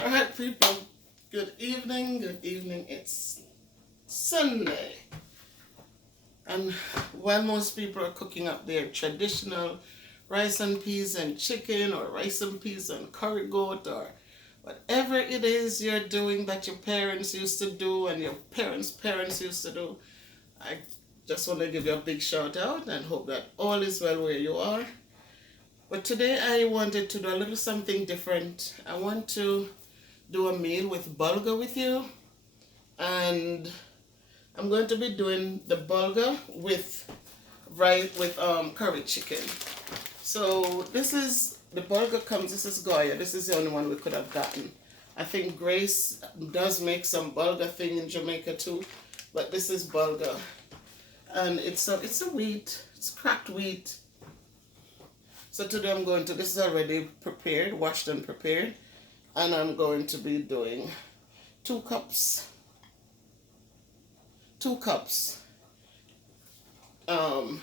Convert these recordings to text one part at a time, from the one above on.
All right, people. Good evening. Good evening. It's Sunday. And while most people are cooking up their traditional rice and peas and chicken or rice and peas and curry goat or whatever it is you're doing that your parents used to do and your parents' used to do, I just want to give you a big shout out and hope that all is well where you are. But today I wanted to do a little something different. I want to do a meal with bulgur with you, and I'm going to be doing the bulgur with curry chicken. So this is the bulgur comes. This is Goya. This is the only one we could have gotten. I think Grace does make some bulgur thing in Jamaica too, but this is bulgur, and it's a wheat. It's cracked wheat. So today I'm going to. This is already prepared, washed and prepared. And I'm going to be doing 2 cups. And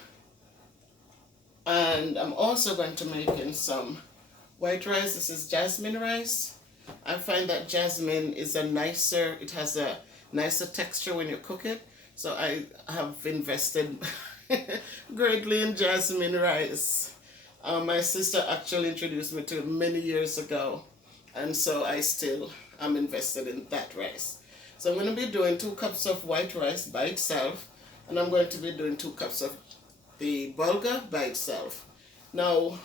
I'm also going to make in some white rice. This is jasmine rice. I find that jasmine is it has a nicer texture when you cook it. So I have invested greatly in jasmine rice. My sister actually introduced me to it many years ago. And so I still am invested in that rice. So I'm going to be doing 2 cups of white rice by itself, and I'm going to be doing 2 cups of the bulgur by itself. Now,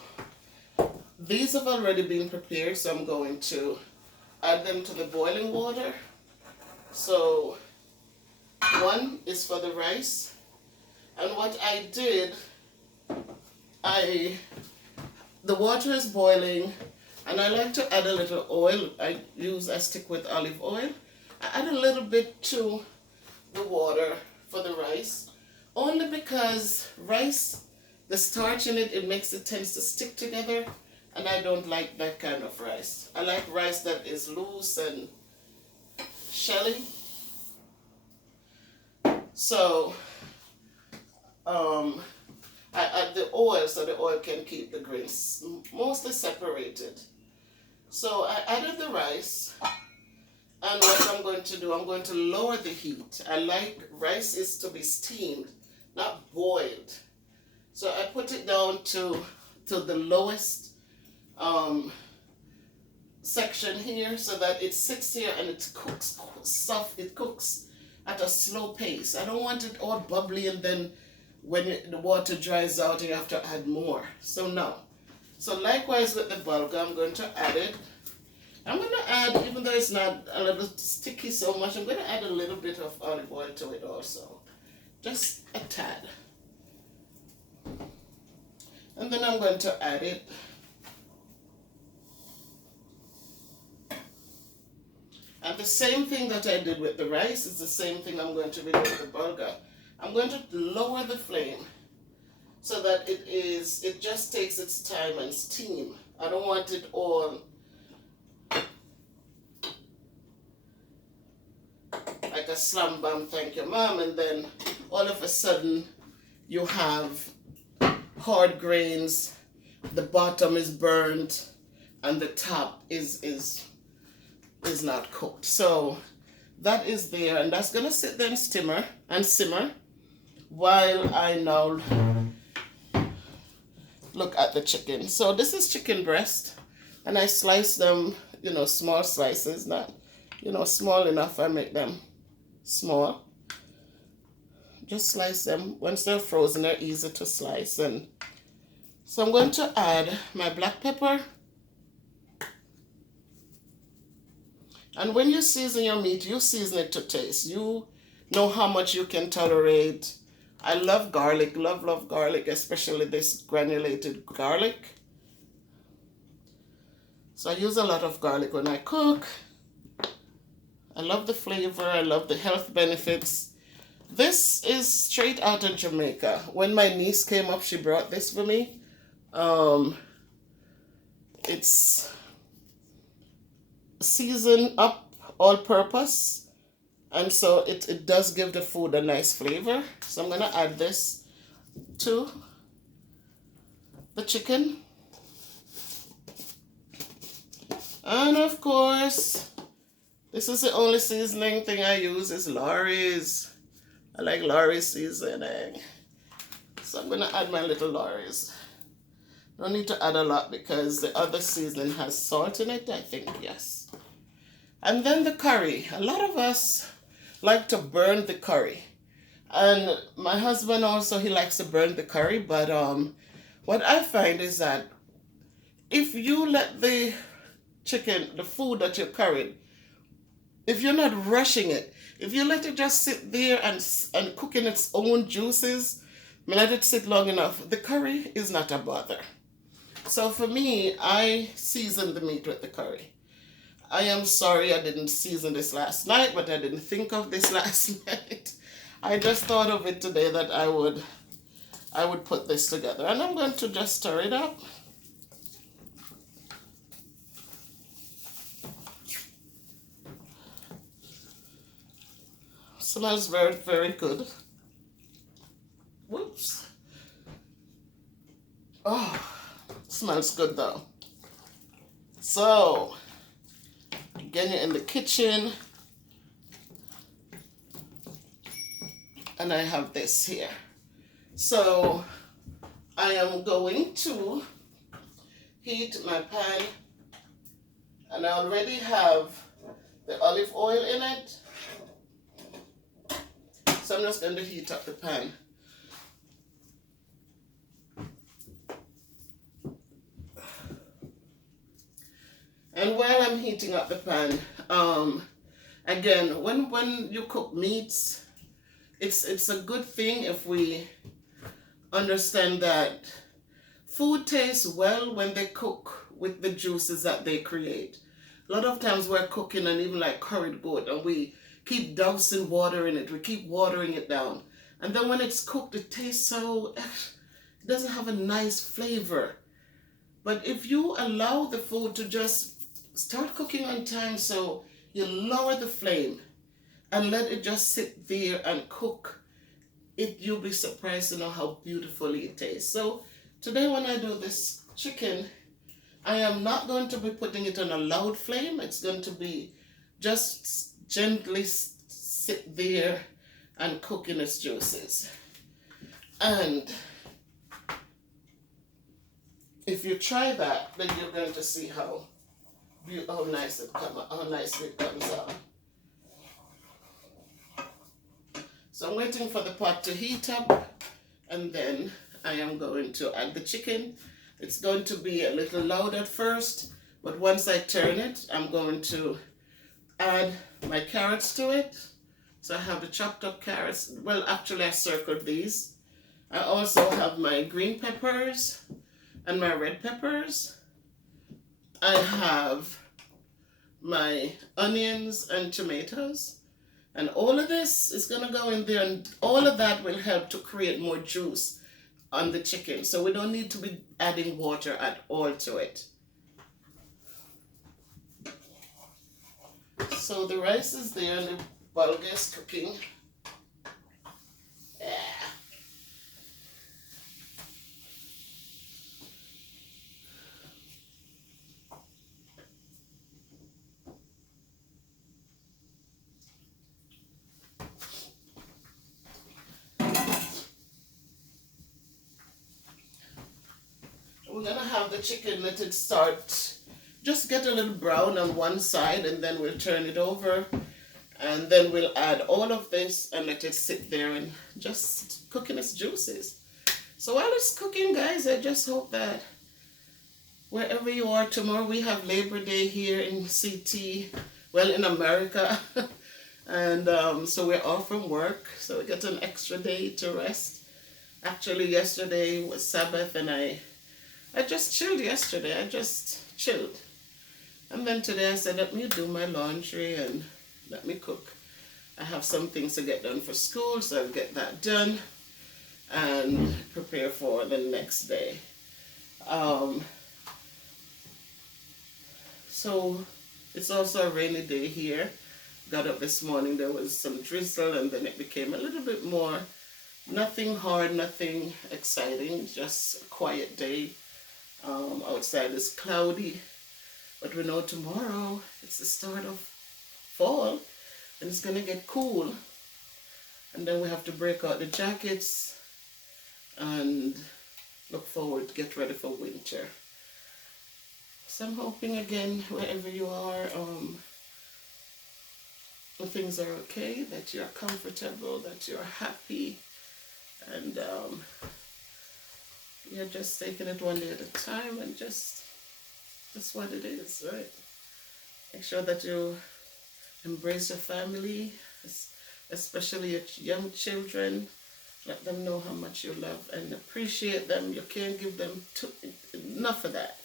these have already been prepared, so I'm going to add them to the boiling water. So, one is for the rice, and what I did, the water is boiling. And I like to add a little oil. I stick with olive oil. I add a little bit to the water for the rice, only because rice, the starch in it, tends to stick together, and I don't like that kind of rice. I like rice that is loose and shelly. So I add the oil so the oil can keep the grains mostly separated. So I added the rice, and what I'm going to do, I'm going to lower the heat. I like rice is to be steamed, not boiled. So I put it down to the lowest section here, so that it sits here and it cooks soft. It cooks at a slow pace. I don't want it all bubbly and then when the water dries out you have to add more. So no. So likewise with the bulgur, I'm going to add it. I'm going to add, even though it's not a little sticky so much, I'm going to add a little bit of olive oil to it also. Just a tad. And then I'm going to add it. And the same thing that I did with the rice is the same thing I'm going to be doing with the bulgur. I'm going to lower the flame so that it just takes its time and steam. I don't want it all like a slam bam thank you mom, and then all of a sudden you have hard grains, the bottom is burnt, and the top is not cooked. So that is there, and that's gonna sit there and simmer while I now look at the chicken. So this is chicken breast, and I slice them, small slices, not, small enough. I make them small. Just slice them. Once they're frozen, they're easy to slice. And so I'm going to add my black pepper. And when you season your meat, you season it to taste. You know how much you can tolerate. I love garlic, love garlic, especially this granulated garlic. So I use a lot of garlic when I cook. I love the flavor, I love the health benefits. This is straight out of Jamaica. When my niece came up, she brought this for me. It's seasoned up all purpose, and so it does give the food a nice flavor. So I'm going to add this to the chicken. And of course, this is the only seasoning thing I use is Lawry's. I like Lawry's seasoning. So I'm going to add my little Lawry's. Don't need to add a lot because the other seasoning has salt in it, I think, yes. And then the curry. A lot of us like to burn the curry. And my husband also, he likes to burn the curry. But what I find is that if you let the chicken, the food that you curried, if you're not rushing it, if you let it just sit there and cook in its own juices, let it sit long enough, the curry is not a bother. So for me, I season the meat with the curry. I am sorry I didn't season this last night, but I didn't think of this last night. I just thought of it today that I would put this together. And I'm going to just stir it up. Smells very, very good. Whoops. Oh, smells good though. So, again, you're in the kitchen. And I have this here. So, I am going to heat my pan. And I already have the olive oil in it. So I'm just going to heat up the pan. And while I'm heating up the pan, again, when you cook meats, it's a good thing if we understand that food tastes well when they cook with the juices that they create. A lot of times we're cooking and even like curried goat and we keep dousing water in it. We keep watering it down. And then when it's cooked, it tastes so, it doesn't have a nice flavor. But if you allow the food to just start cooking on time, so you lower the flame and let it just sit there and cook, you'll be surprised to know how beautifully it tastes. So today when I do this chicken, I am not going to be putting it on a loud flame. It's going to be just gently sit there and cook in its juices. And if you try that, then you're going to see how nicely it comes out. So I'm waiting for the pot to heat up, and then I am going to add the chicken. It's going to be a little loud at first, but once I turn it, I'm going to add my carrots to it. So I have the chopped up carrots. Well, actually I circled these. I also have my green peppers and my red peppers. I have my onions and tomatoes. And all of this is going to go in there, and all of that will help to create more juice on the chicken. So we don't need to be adding water at all to it. So the rice is there and the bulgur is cooking. Yeah. We're gonna have the chicken, let it start, just get a little brown on one side, and then we'll turn it over, and then we'll add all of this and let it sit there and just cook in its juices. So while it's cooking, guys, I just hope that wherever you are, tomorrow we have Labor Day here in CT, well, in America. And so we're off from work, so we get an extra day to rest. Actually, yesterday was Sabbath, and I just chilled yesterday. I just chilled. And then today I said, let me do my laundry and let me cook. I have some things to get done for school, so I'll get that done and prepare for the next day. So it's also a rainy day here. Got up this morning, there was some drizzle, and then it became a little bit more, nothing hard, nothing exciting, just a quiet day. Outside is cloudy, But we know tomorrow it's the start of fall and it's gonna get cool. And then we have to break out the jackets and look forward to get ready for winter. So I'm hoping again, wherever you are, things are okay, that you're comfortable, that you're happy, and you're just taking it one day at a time, and just that's what it is, right? Make sure that you embrace your family, especially your young children. Let them know how much you love and appreciate them. You can't give them enough of that.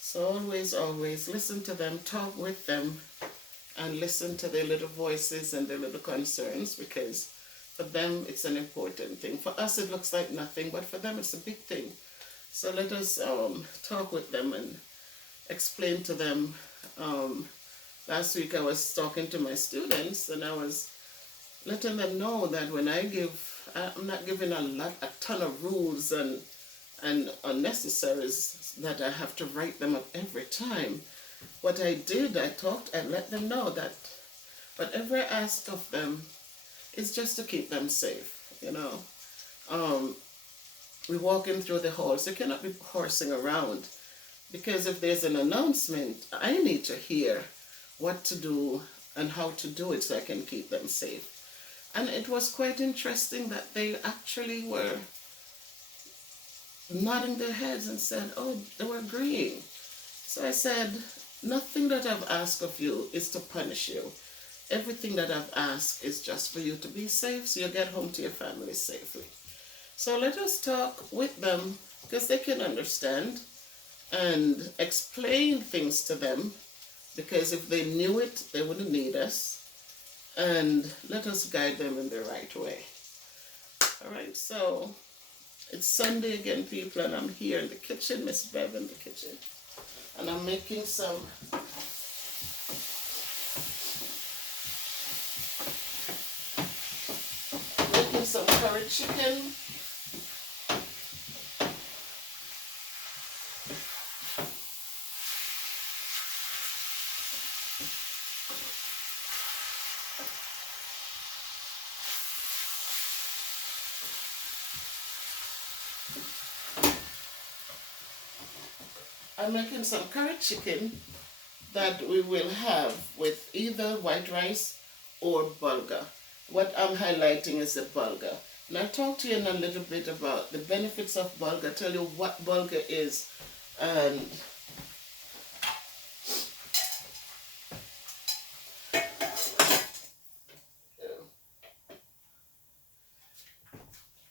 So always, always listen to them, talk with them, and listen to their little voices and their little concerns, because for them it's an important thing. For us it looks like nothing, but for them it's a big thing. So let us talk with them and explain to them. Last week I was talking to my students and I was letting them know that when I'm not giving a ton of rules and unnecessaries that I have to write them up every time. What I did, I let them know that whatever I ask of them is just to keep them safe, you know. We're walking through the halls, you cannot be horsing around, because if there's an announcement, I need to hear what to do and how to do it so I can keep them safe. And it was quite interesting that they actually were nodding their heads and said, oh, they were agreeing. So I said, nothing that I've asked of you is to punish you. Everything that I've asked is just for you to be safe so you get home to your family safely. So let us talk with them, because they can understand, and explain things to them, because if they knew it, they wouldn't need us. And let us guide them in the right way. All right, so it's Sunday again, people, and I'm here in the kitchen, Miss Bev in the kitchen. And I'm making some curried chicken. I'm making some curried chicken that we will have with either white rice or bulgur. What I'm highlighting is the bulgur. And I'll talk to you in a little bit about the benefits of bulgur, tell you what bulgur is, and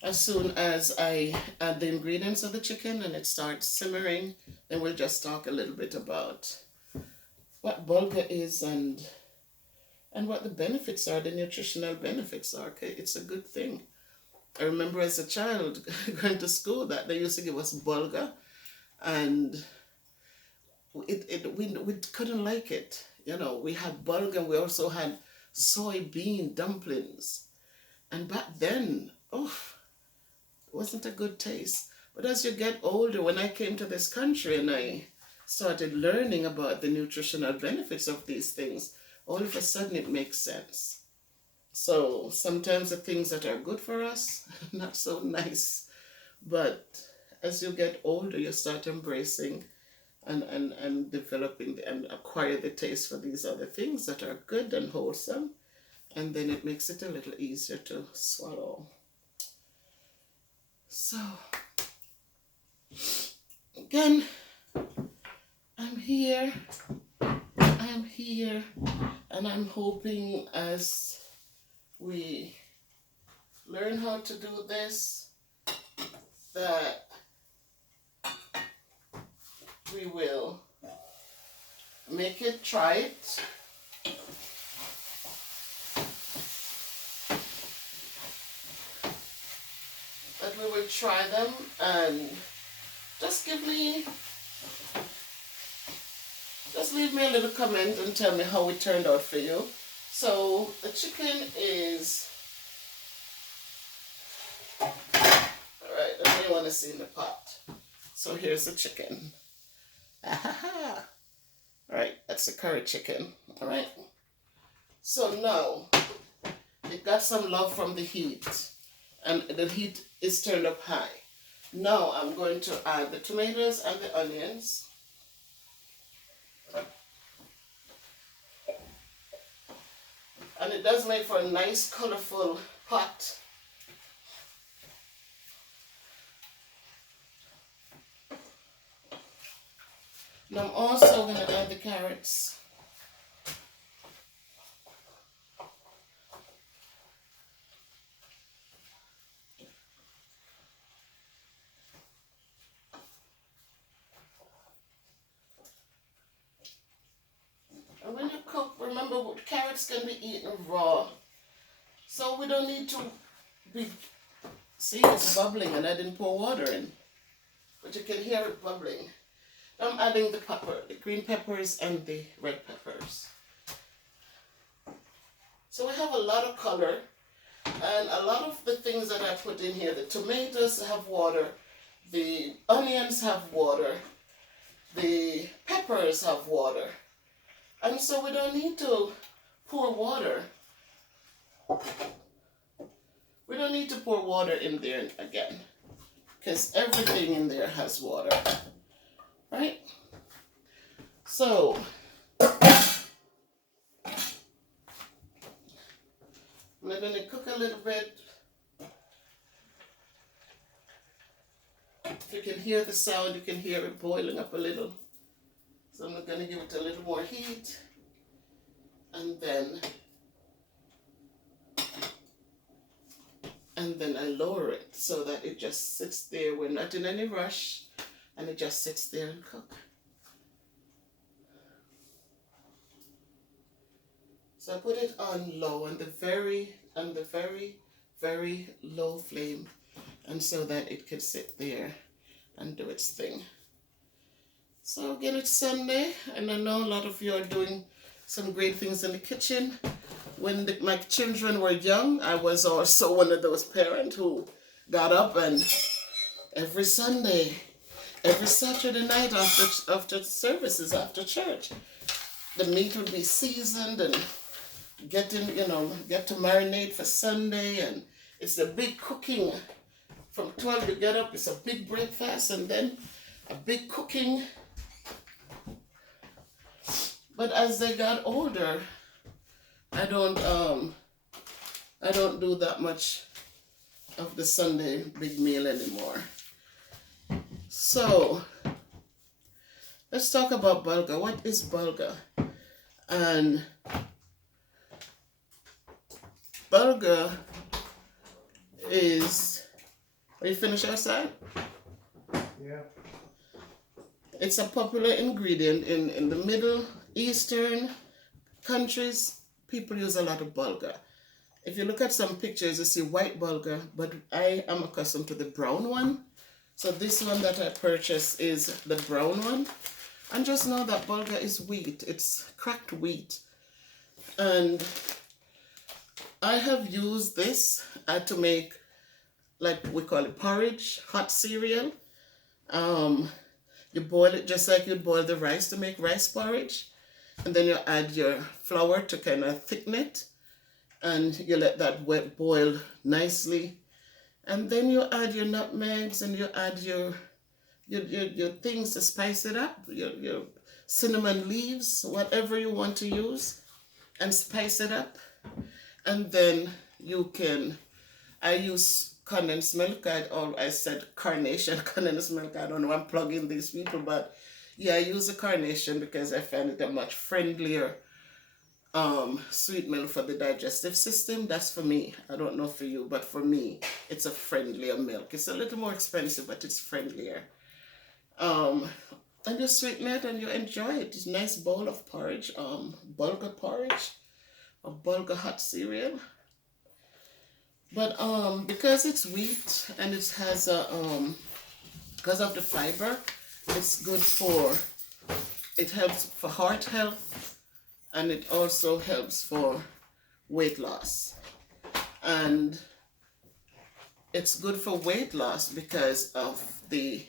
as soon as I add the ingredients of the chicken and it starts simmering, then we'll just talk a little bit about what bulgur is and what the benefits are, the nutritional benefits are. Okay, it's a good thing. I remember as a child going to school that they used to give us bulgur, and we couldn't like it. You know, we had bulgur, we also had soybean dumplings, and back then, oh, it wasn't a good taste. But as you get older, when I came to this country and I started learning about the nutritional benefits of these things, all of a sudden it makes sense. So sometimes the things that are good for us, not so nice. But as you get older, you start embracing and developing and acquire the taste for these other things that are good and wholesome. And then it makes it a little easier to swallow. So, again, I'm here, and I'm hoping as we learn how to do this, that we will try it. That we will try them, and just leave me a little comment and tell me how it turned out for you. So the chicken is, all right, I really want to see in the pot. So here's the chicken. All right, that's a curry chicken. All right. So now it got some love from the heat, and the heat is turned up high. Now I'm going to add the tomatoes and the onions. And it does make for a nice colorful pot. And I'm also going to add the carrots. And when you cook, remember carrots can be eaten raw. So we don't need to be, see it's bubbling and I didn't pour water in. But you can hear it bubbling. I'm adding the green peppers and the red peppers. So we have a lot of color and a lot of the things that I put in here, the tomatoes have water, the onions have water, the peppers have water. And so we don't need to pour water. We don't need to pour water in there again because everything in there has water, right? So I'm going to cook a little bit. If you can hear the sound, you can hear it boiling up a little. So I'm going to give it a little more heat, and then I lower it so that it just sits there. We're not in any rush, and it just sits there and cook. So I put it on low, on the very, very low flame, and so that it could sit there and do its thing. So again, it's Sunday, and I know a lot of you are doing some great things in the kitchen. When my children were young, I was also one of those parents who got up and every Sunday, every Saturday night after services, after church, the meat would be seasoned and get to marinate for Sunday, and it's a big cooking. From 12 you get up, it's a big breakfast and then a big cooking. But as they got older, I don't do that much of the Sunday big meal anymore. So let's talk about bulgur. What is bulgur? And bulgur is, are you finished outside? Yeah. It's a popular ingredient in the Middle Eastern countries. People use a lot of bulgur. If you look at some pictures, you see white bulgur, but I am accustomed to the brown one. So this one that I purchased is the brown one. And just know that bulgur is wheat. It's cracked wheat. And I have used this to make, like we call it porridge, hot cereal. You boil it just like you'd boil the rice to make rice porridge. And then you add your flour to kind of thicken it. And you let that boil nicely. And then you add your nutmegs and you add your things to spice it up. Your cinnamon leaves, whatever you want to use. And spice it up. And then you can, I use condensed milk. I said carnation, condensed milk. I don't know, I'm plugging these people, but yeah, I use the carnation because I find it a much friendlier sweet milk for the digestive system. That's for me. I don't know for you, but for me, it's a friendlier milk. It's a little more expensive, but it's friendlier. And you sweeten it and you enjoy it. It's a nice bowl of porridge, bulgur porridge, or bulgur hot cereal. But because it's wheat and it has because of the fiber, it's good for, it helps for heart health, and it also helps for weight loss. And it's good for weight loss because of the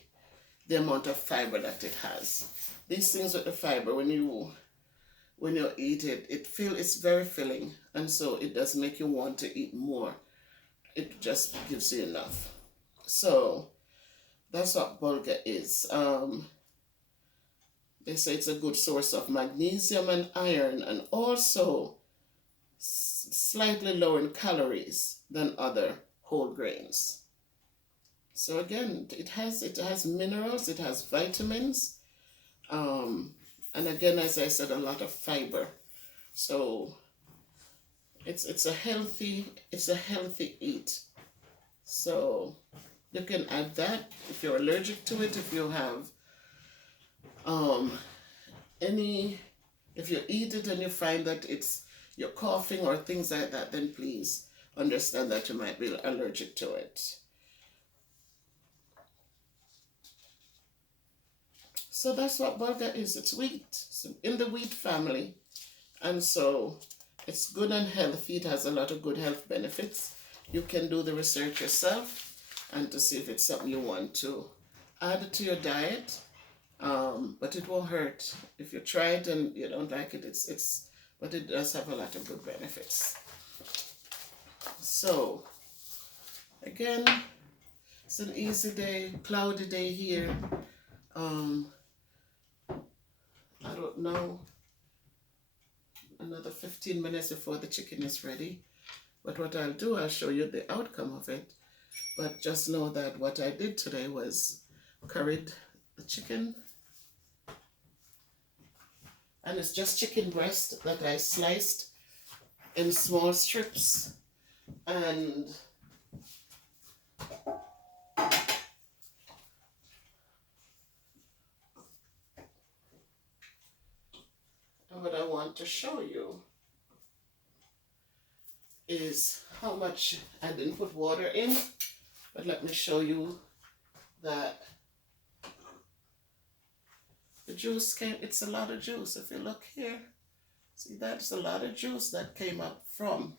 amount of fiber that it has. these things with the fiber, when you eat it, it's very filling, and so it does make you want to eat more. It just gives you enough. So that's what bulgur is. They say it's a good source of magnesium and iron, and also slightly lower in calories than other whole grains. So again, it has minerals, it has vitamins, and again, as I said, a lot of fiber. So it's a healthy eat. So you can add that if you're allergic to it. If you have if you eat it and you find that you're coughing or things like that, then please understand that you might be allergic to it. So that's what bulgur is. It's wheat. It's in the wheat family. And so it's good and healthy. It has a lot of good health benefits. You can do the research yourself and to see if it's something you want to add to your diet. But it won't hurt. If you try it and you don't like it, but it does have a lot of good benefits. So again, it's an easy day, cloudy day here. I don't know, another 15 minutes before the chicken is ready. But what I'll do, I'll show you the outcome of it. But just know that what I did today was curried the chicken. And it's just chicken breast that I sliced in small strips. And what I want to show you is how much I didn't put water in, but let me show you that the juice it's a lot of juice. If you look here, see that's a lot of juice that came up from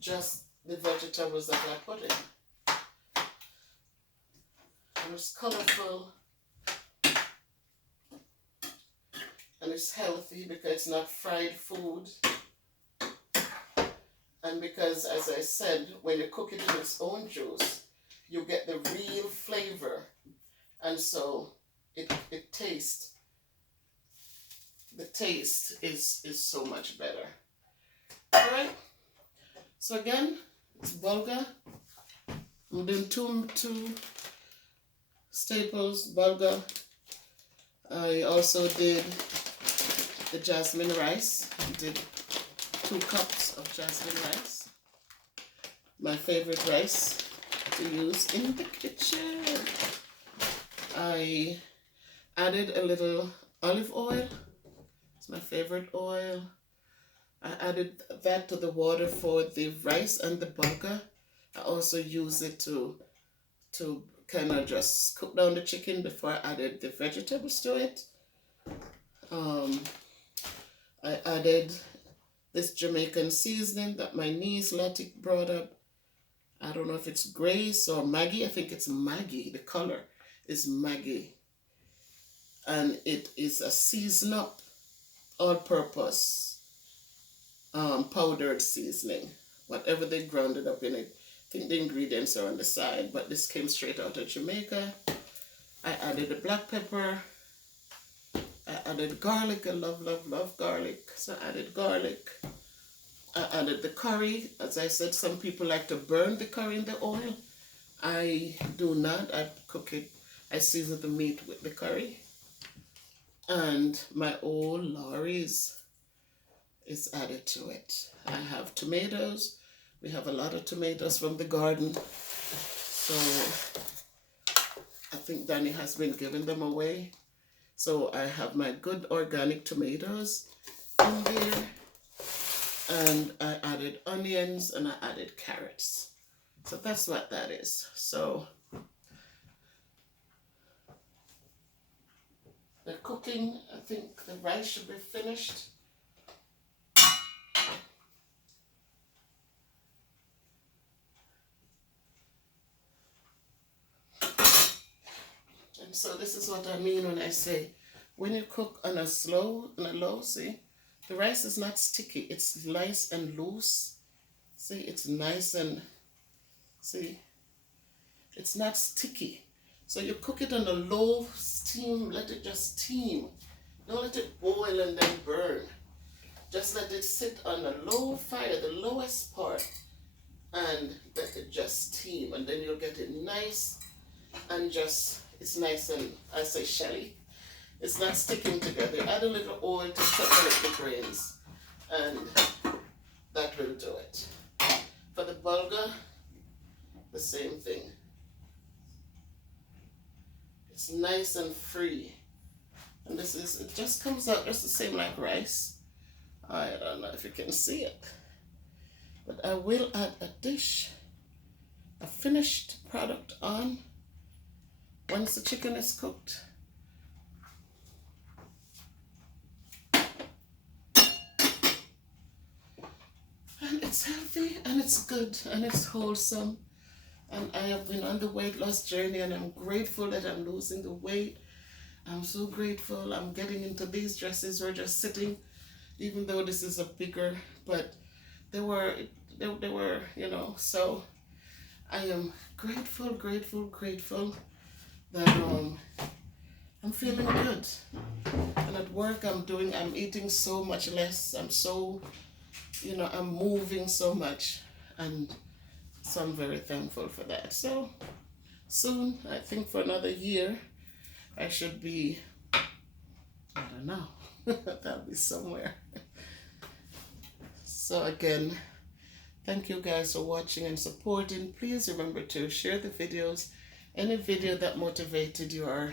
just the vegetables that I put in. And it's colorful. And it's healthy because it's not fried food. And because, as I said, when you cook it in its own juice, you get the real flavor. And so it tastes, the taste is so much better. All right. So again, it's bulgur. I'm doing two staples, bulgur. I also did the jasmine rice. I did 2 cups of jasmine rice. My favorite rice to use in the kitchen. I added a little olive oil. It's my favorite oil. I added that to the water for the rice and the bulgur. I also use it to kind of just cook down the chicken before I added the vegetables to it. I added this Jamaican seasoning that my niece Lottie brought up. I don't know if it's Grace or Maggie. I think it's Maggie. The color is Maggie. And it is a season up, all-purpose powdered seasoning. Whatever they ground it up in it. I think the ingredients are on the side, but this came straight out of Jamaica. I added the black pepper. I added garlic. I love garlic. So I added garlic. I added the curry. As I said, some people like to burn the curry in the oil. I do not. I cook it. I season the meat with the curry. And my old lorries is added to it. I have tomatoes. We have a lot of tomatoes from the garden. So I think Danny has been giving them away. So I have my good organic tomatoes in there. And I added onions and I added carrots. So that's what that is. So the cooking, I think the rice should be finished. And so this is what I mean when I say when you cook on a low, see, the rice is not sticky. It's nice and loose. See, it's nice and, see, it's not sticky. So you cook it on a low steam, let it just steam. Don't let it boil and then burn. Just let it sit on a low fire, the lowest part, and let it just steam. And then you'll get it nice and just, it's nice and, I say, shelly. It's not sticking together. Add a little oil to separate the grains, and that will do it. For the bulgur, the same thing. It's nice and free. And this is, it just comes out just the same like rice. I don't know if you can see it. But I will add a dish, a finished product on once the chicken is cooked. And it's healthy and it's good and it's wholesome. And I have been on the weight loss journey, and I'm grateful that I'm losing the weight. I'm so grateful. I'm getting into these dresses. We're just sitting, even though this is a bigger, but they were, you know, so I am grateful that I'm feeling good. And at work I'm eating so much less. I'm so, you know, I'm moving so much, and so I'm very thankful for that. So soon, I think for another year, I should be, I don't know, that'll be somewhere. So again, thank you guys for watching and supporting. Please remember to share the videos, any video that motivated you or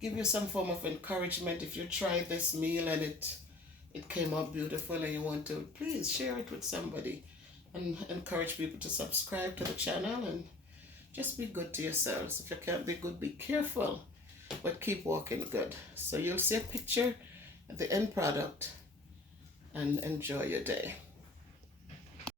give you some form of encouragement. If you tried this meal and it came out beautiful and you want to, please share it with somebody and encourage people to subscribe to the channel, and just be good to yourselves. If you can't be good, be careful, but keep walking good. So you'll see a picture of the end product, and enjoy your day.